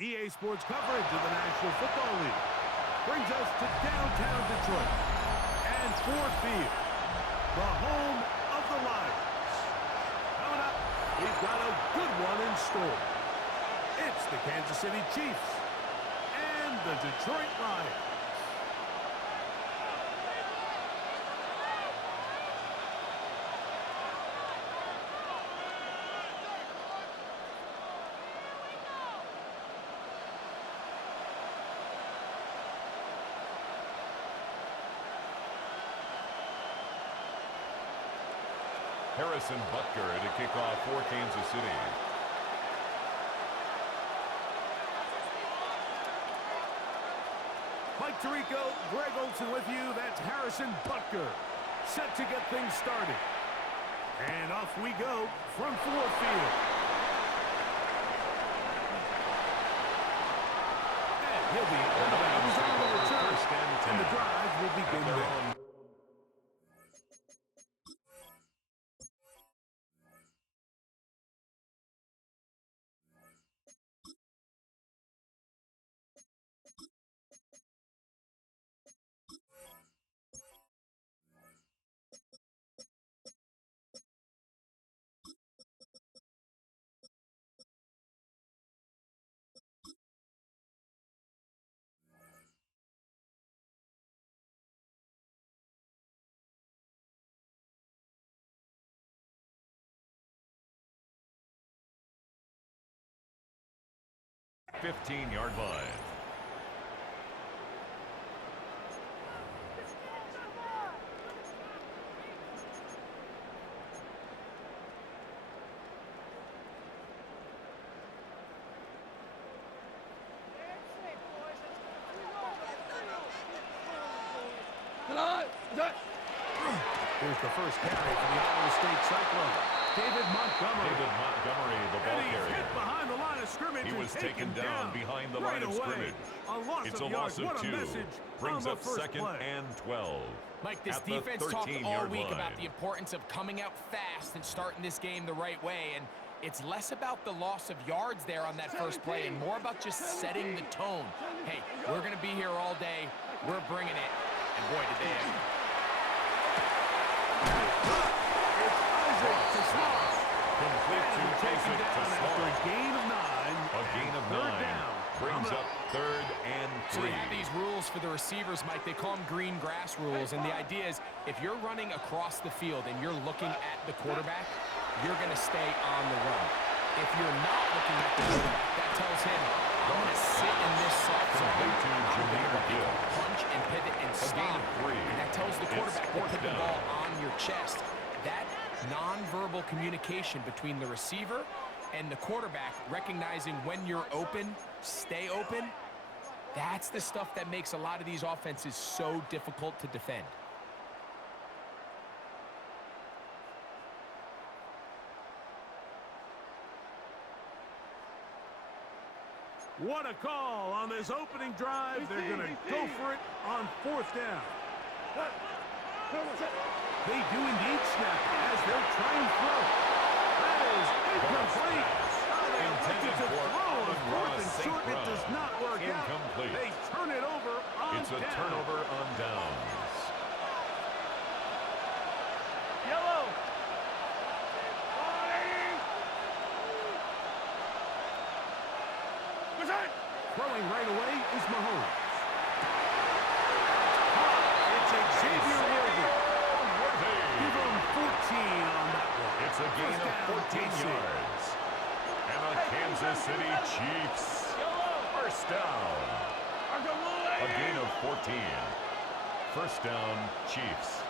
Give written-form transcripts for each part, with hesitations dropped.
EA Sports coverage of the National Football League brings us to downtown Detroit and Ford Field, the home of the Lions. Coming up, we've got a good one in store. It's the Kansas City Chiefs and the Detroit Lions. Harrison Butker to kick off for Kansas City. Mike Tirico, Greg Olsen with you. That's Harrison Butker, set to get things started. And off we go from Ford Field. And he'll be out of bounds on the return. And the drive will begin there. 15-yard line. Here's the first carry for the Iowa State Cyclone. David Montgomery, the ball carrier. Hit behind the line of scrimmage. He was taken down behind the line of scrimmage. It's a loss of 2. Brings up second and 12. Mike, this defense talked all week about the importance of coming out fast and starting this game the right way. And it's less about the loss of yards there on that first play and more about just setting the tone. Hey, we're going to be here all day. We're bringing it. And boy, did they ever. Complete to Jason to after a gain of 9. A gain of 9 brings up 3rd and 3. So they have these rules for the receivers, Mike. They call them green grass rules. And the idea is if you're running across the field and you're looking at the quarterback, you're going to stay on the run. If you're not looking at the quarterback, that tells him, I'm going to sit in this soft zone. I'm going to punch and pivot and stop. And that tells the quarterback to put the ball on your chest. That nonverbal communication between the receiver and the quarterback, recognizing when you're open, stay open, that's the stuff that makes a lot of these offenses so difficult to defend. What a call on this opening drive. They're going to go for it on 4th down. They do indeed snap as they'll try and throw. That is incomplete. Intended to throw on 4th and short. It does not work out. They turn it over on downs. It's a turnover on downs. Yellow. Throwing right away is Mahomes. It's Xavier Worthy. Give him 14 on that one. It's a gain of 14 yards. And the Kansas City Chiefs. First down. A gain of 14. First down, Chiefs.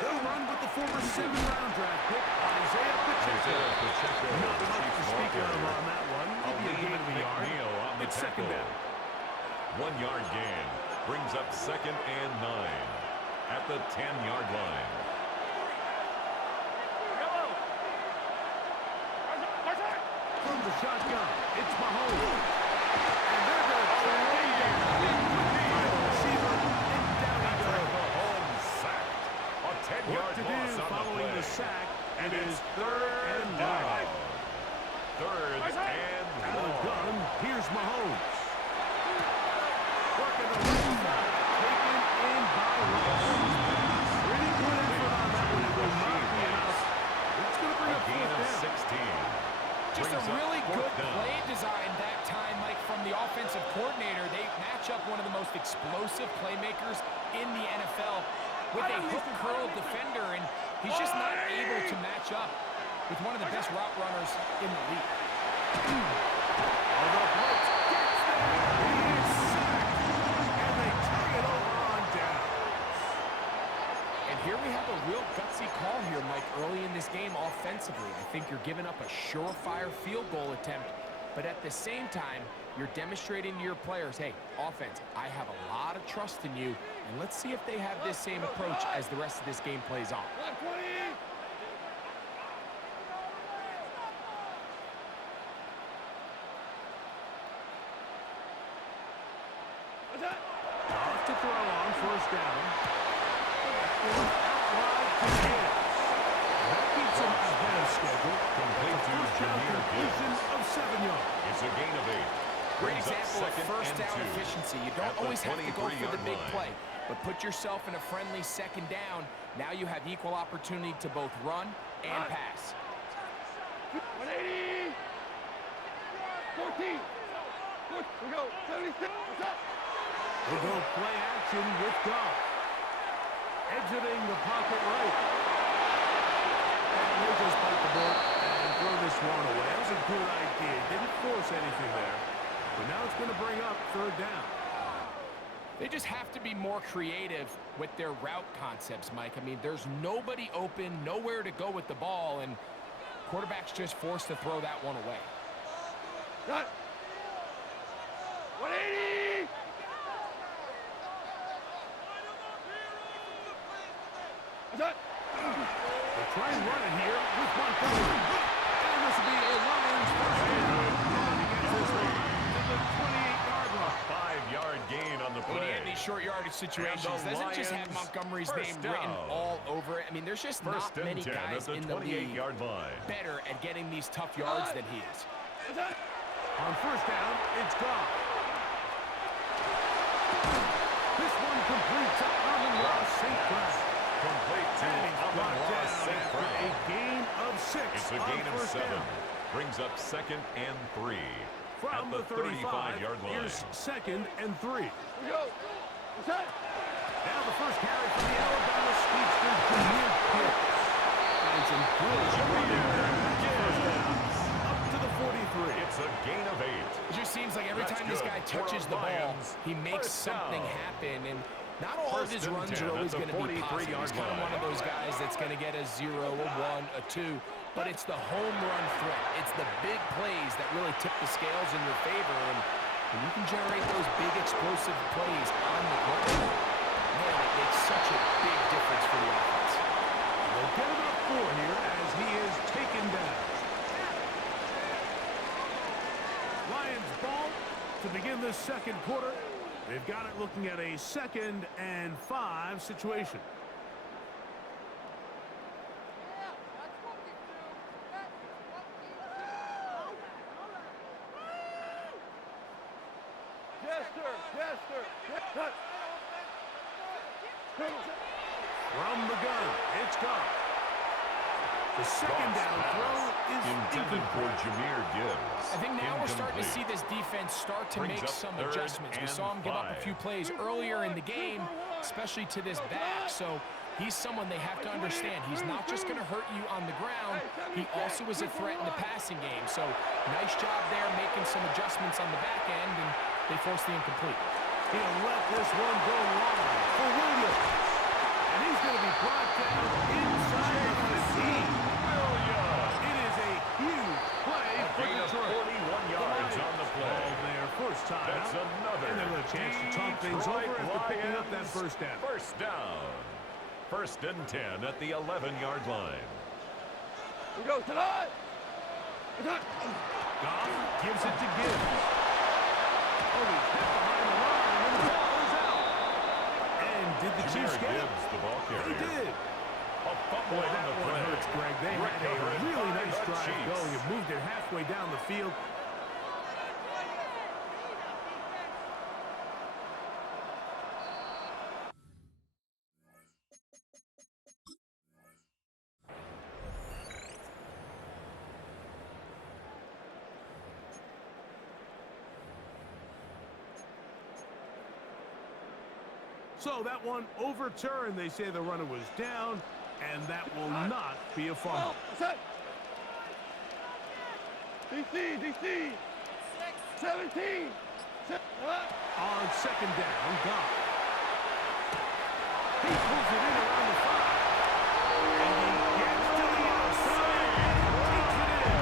They'll run with the former 7th-round draft pick, Isaiah Pacheco. Not much to speak of on that one. Maybe a gain of a yard. It's second down. 1-yard gain brings up 2nd and 9 at the 10-yard line. From the shotgun, it's Mahomes. And they're going to trade down. Receiver, and down he goes. Mahomes sacked. A 10-yard loss on the play. Following the sack, And it's third down. Third and Out of the long. gun, here's Mahomes. Working the left side. Taken in by Ross. Pretty good effort on that one. It will not be enough. It's going to bring A up gain of fourth down. 16. Just a Brings up really fourth good down. play design that time, Mike, from the offensive coordinator. They match up one of the most explosive playmakers in the NFL with a hook curl defender, and he's just not able to match up with one of the best route runners in the league. Although Blitz gets there, he is sacked, and they turn it over on down. And here we have a real gutsy call here, Mike, early in this game offensively. I think you're giving up a surefire field goal attempt, but at the same time, you're demonstrating to your players, hey, offense, I have a lot of trust in you, and let's see if they have this same approach as the rest of this game plays on. Off to throw on first down. Out wide to Gibbs. That keeps him ahead of schedule. Complete to First down Jameer completion Gibbs. of 7 yards. It's a gain of 8. Great Brings up example of second first and down 2. efficiency. You At don't the always have to go for the 23-yard big line. play, but put yourself in a friendly second down. Now you have equal opportunity to both run and pass. 180. 14. We go. 76. What's up? We'll go play action with Goff. Exiting the pocket right. And he'll just bite the bullet and throw this one away. That was a good idea. Didn't force anything there. But now it's going to bring up third down. They just have to be more creative with their route concepts, Mike. I mean, there's nobody open, nowhere to go with the ball, and quarterback's just forced to throw that one away. Cut. 180. What's up? They try and run it here with Montgomery. And this will be a Lions first down. And he gets this one to the 28-yard line. 5-yard gain on the When play. you get these short yardage situations, And the doesn't just have Lions Montgomery's first name written down. all over it. I mean, there's just First not and many 10 at guys the in the league 28-yard line. better at getting these tough yards than he is. What's up? On first down, it's Goff. This one completes to Allen Ross St. Brown. Complete to And he's Allen brought Ross down St. after a Brown. gain of 6 It's a on gain of first 7. down. Brings up second and 3. From At the 35, 35-yard line. here's second and 3. We go. What's up? Now the first carry for the Alabama speedster, Jameer Gibbs. And some good Jameer first down. Up to the 43. It's a gain of 8. It just seems like every That's time this good guy for touches the ball, Lions. he makes First something down. happen. And not all of First his and runs 10 are always at the going to be positive. 43-yard He's kind of line. one of those guys that's going to get a 0, a 1, a 2. But it's the home run threat. It's the big plays that really tip the scales in your favor. And when you can generate those big explosive plays on the ground, man, it makes such a big difference for the offense. They'll get about 4 here as he is taken down. Lions ball to begin this second quarter. They've got it looking at a 2nd and 5 situation. Yes, sir. Yes, sir. Cut. From the gun, it's Goff. The second down throw is Intended for incomplete. Jameer Gibbs. I think now we're starting to see Incomplete. this defense start to Brings make up some third adjustments. We and saw him give up a 5. few plays earlier in the game, especially to this back. So he's someone they have to understand. He's not just going to hurt you on the ground. He also is a threat in the passing game. So nice job there making some adjustments on the back end, and they forced the incomplete. He'll let this one go long for Williams. And he's going to be brought down inside the 15. It is a huge play A for gain of Detroit. 41 yards on the play. Ball there, first time That's out. another And they'll have a chance to talk things Detroit over after picking up that Lions first down. First down. First and 10 at the 11-yard line. We go. Tonight. What's up? Goff gives it to Gibbs. Oh, he's hit behind the line, and the ball is out. And did the Chiefs Jameer get it? Gibbs, the ball They carrier. did. A fumble Boy, on that the one play. hurts, Greg. They had a Recovered really by nice the drive Chiefs. going. It moved it halfway down the field. So that one overturned. They say the runner was down, and that will not be a fumble. Set. DC. 17. On second down, Goff. He pulls it in around the 5. And he gets to the outside and he takes it in.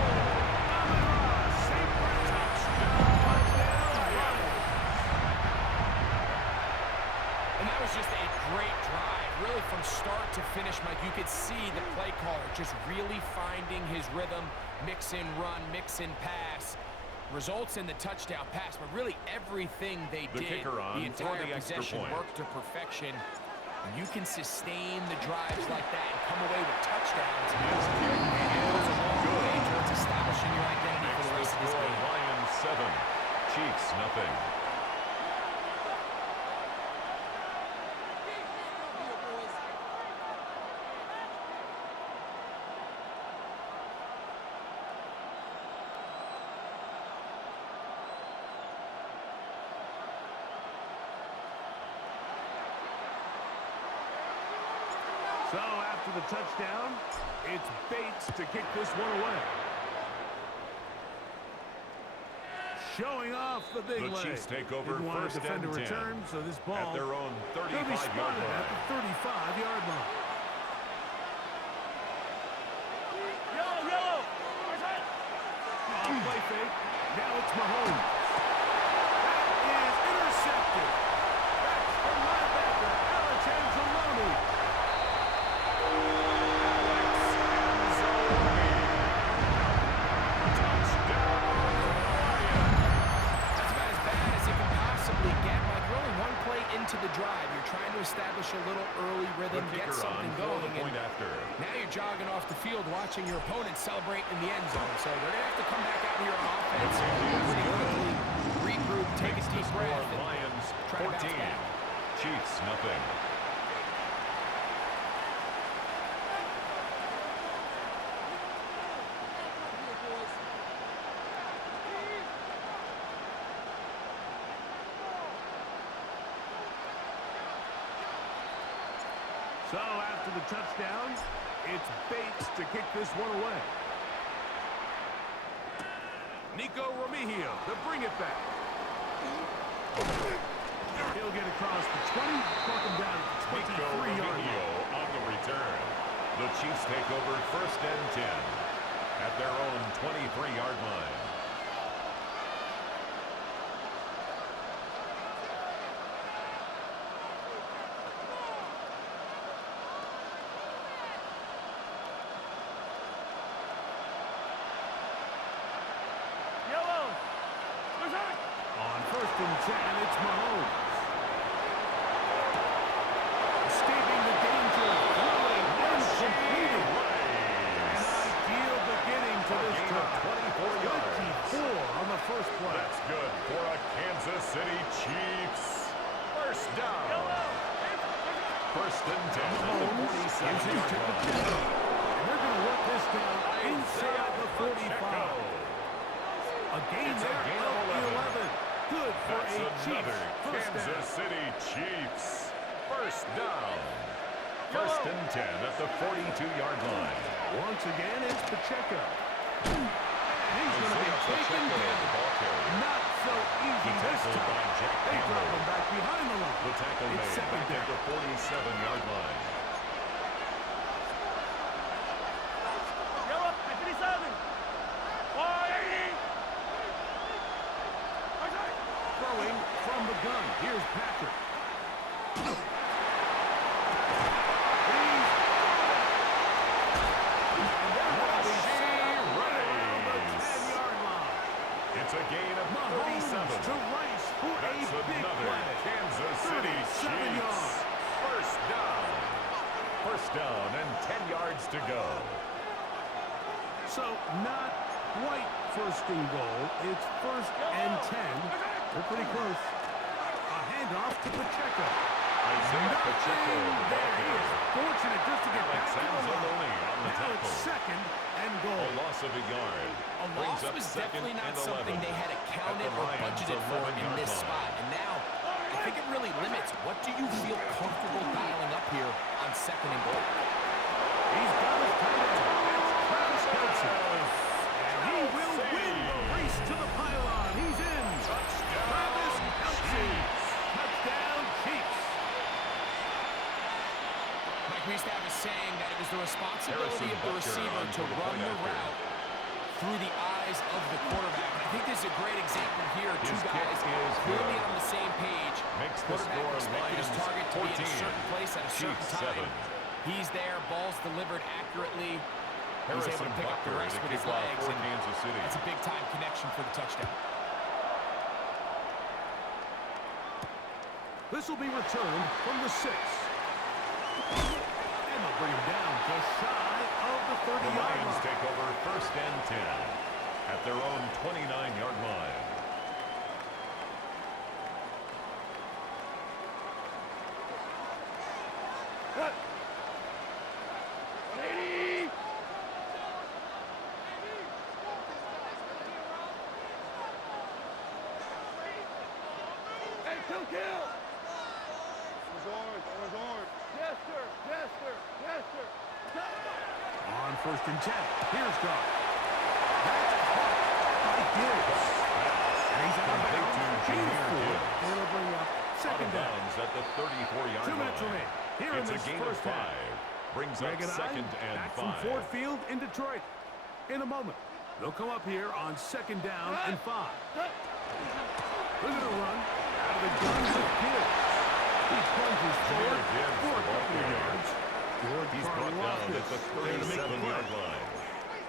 Amon-Ra, St. Brown. Touchdown, Lions. And that was just a great drive. Really from start to finish, Mike, you could see the play caller just really finding his rhythm, mix and run, mix and pass. Results in the touchdown pass, but really everything they did, kicker on the for entire the extra possession point. worked to perfection. You can sustain the drives like that and come away with touchdowns. And it goes a long way towards establishing your identity for the rest of this game. Lions 7, Chiefs nothing. So after the touchdown, it's Bates to kick this one away. Showing off the big The leg. Chiefs take over Didn't want first to defend a and 10 return, so this At ball their own will be 35-yard spotted at line. the 35-yard line. Yellow. Play fake. Now it's Mahomes. That is intercepted. That's the linebacker, Alex Anzalone. That's about as bad as it can possibly get. Like, really, one play into the drive, you're trying to establish a little early rhythm, The get kicker something on for the going. point after. Now you're jogging off the field watching your opponent celebrate in the end zone. So they're going to have to come back out here on offense pretty quickly, regroup, take a deep breath, and Lions try to bounce 14, back. Chiefs nothing. So after the touchdown, it's Bates to kick this one away. Nico Remigio to bring it back. He'll get across the 20, knock him down at the 23-yard line. On the return. The Chiefs take over first and 10 at their own 23-yard line. On first and 10, it's Mahomes. Escaping the danger, throwing and completing. An ideal beginning to this drive. 24 yards. 24 on the first play. That's good for a Kansas City Chiefs. First down. First and 10 at the Mahomes gives him to 47-yard line. Pacheco. And they're going to work this down inside the 45. A gain It's a there gain of of 11. 11. Good for That's a another Chiefs first Kansas down. City Chiefs. First down. First and 10 at the 42-yard line. Once again, it's Pacheco. And he's going to be taken down. Not so easy this Tackled by time. Jack They drop Campbell. him back behind the line. The tackle It's made second back at down. the 47-yard line. Throwing from the gun. Here's Patrick. It's a gain of 37. to Rice for That's a big another play. Kansas City 37 Chiefs. yards. First down. First down and 10 yards to go. So not quite first and goal. It's first and 10. They're pretty close. A handoff to Pacheco. Isaiah Pacheco. There he is. Fortunate just to get back to the line. On the Now it's tackle. second and goal. A loss of a yard. A Brings loss up was second definitely not and something 11. they had accounted At the or Lions' budgeted for in 11-yard this line. spot. And now, I think it really limits. What do you feel comfortable dialing up here on second and goal? He's got his tight end. That's Travis Kelce. And he will win the race to the pylon. He's in. Touchdown, Travis Kelce. Touchdown, Chiefs. Mike, we used to have a saying that it was the responsibility Harrison of the Butker receiver on to for the run point the after. route through the eyes of the quarterback. I think this is a great example here. Two His kick guys is clearly good. on the same page. Makes the Quarterback score expected his Lions target to be in a 14, certain place at a certain Chiefs time. 7. He's there, ball's delivered accurately. He's Harrison able to pick up the Butker rest to with his kick off legs. for And Kansas City. that's a big-time connection for the touchdown. This will be returned from the 6. And they'll bring him down just shy of the The 30-yard Lions line. take over first and 10 at their own 29-yard line. Cut. 180. Hey, kill. On his arm. Yes, sir. Yes, sir. Yes, sir. On first and 10. Here's God. That's caught by Gibbs. And he's out of Complete to bounds. Jahmyr Beautiful. Gibbs. It'll bring up Out second of down. bounds at the 34-yard 2 minutes line. remain here in It's a this gain of first half. 5. Brings up Greg and second I and back from 5. Ford Field in Detroit. In a moment, they'll come up here on second down and 5. Look at the run out of the gun with Gibbs. He plunges forward Gibbs, for a the ball couple of carrier. yards. George He's brought down at the there to make the 37-yard play. line.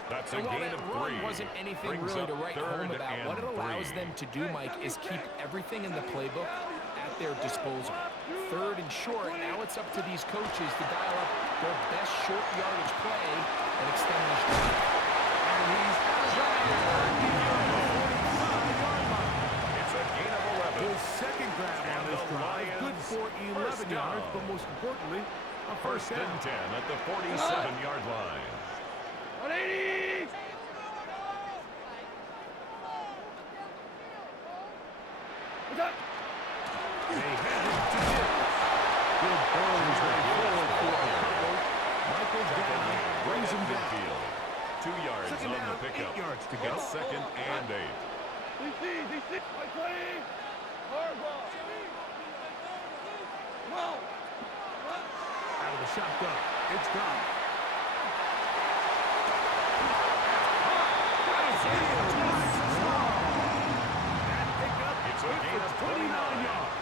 That's a And while gain that of run 3. wasn't anything Brings really up to write third home about, and what it allows 3. them to do, Mike, is keep everything in the playbook at their disposal. Third and short, now it's up to these coaches to dial up their best short yardage play and extend this drive. And he's out of there beyond the 45-yard line. It's a gain of 11. His second grab on And this the drive, good Lions for first 11 yards, down. but most importantly, a first First down. and 10 at the 47-yard line. 180. They hand it to Gibbs. Good burns right forward for a couple. Michael's down, brings him down. Midfield. 2 yards Second on down, the pickup. 8 yards to go. It's second and 8. DC. Right 20. Hard ball. Come on. Out of the shotgun, it's gone. It's a gain of 29 yards.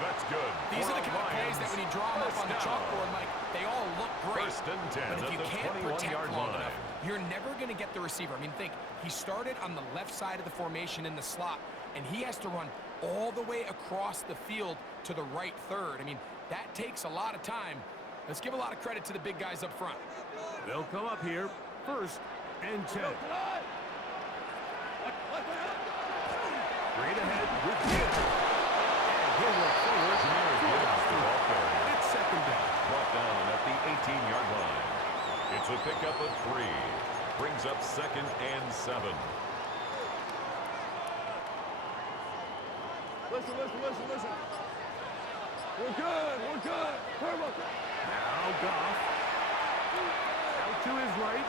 That's good. These for are the kind of plays that Lions. when you draw them up on the First down. chalkboard, Mike, they all look great. First and 10 But if at you the can't protect 21-yard long line. enough, you're never going to get the receiver. I mean, think, he started on the left side of the formation in the slot, and he has to run all the way across the field to the right third. I mean, that takes a lot of time. Let's give a lot of credit to the big guys up front. They'll come up here, first and 10. Straight ahead with Gibbs. And he'll work forward. Jahmyr Gibbs, the ball carrier. It's second down. Brought down at the 18-yard line. It's a pickup of 3. Brings up second and 7. Listen. We're good. Turbo. Now Goff. Out to his right.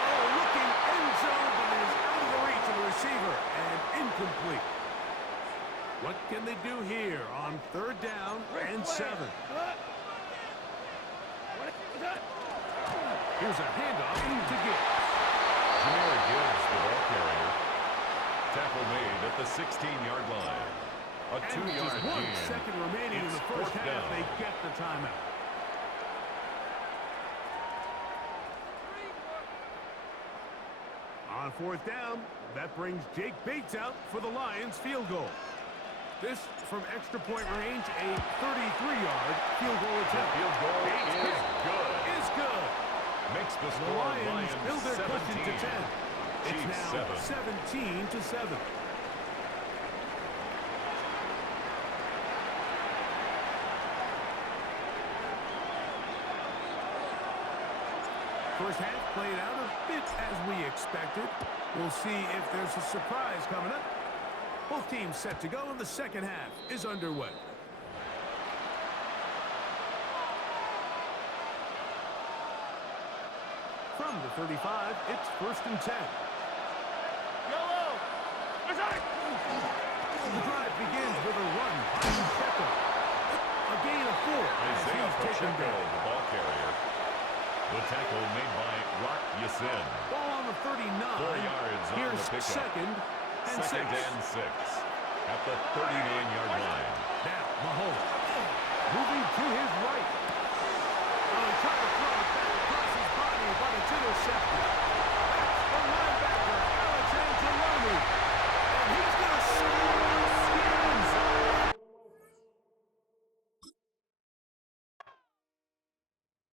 Oh, looking end zone, but it is out of the reach of the receiver and incomplete. What can they do here on third down and 7? Here's a handoff to Gibbs. Jahmyr Gibbs, the ball carrier. Tackle made at the 16-yard line. A And with 2-yard just 1 gain. second remaining in It's the first fourth half, down. they get the timeout. On fourth down, that brings Jake Bates out for the Lions field goal. This from extra point range, a 33-yard field goal attempt. Field goal is good. Is good. Makes the The score Lions build their 17. cushion to 10. It's Chiefs now 7. 17-7. First half played out a bit as we expected. We'll see if there's a surprise coming up. Both teams set to go, and the second half is underway. From the 35, it's 1st and 10. Yellow. The drive begins with a run by Pacheco. A gain of 4 as Isaiah he's taken Pacheco, down. the ball carrier. The tackle made by Rock Yassin. Ball on the 39. 4 yards on Here's the pickup. second and Second 6. and 6 at the 39-yard line. Now, Mahomes moving to his right. Oh, he tried to throw it back across his body, but it's intercepted.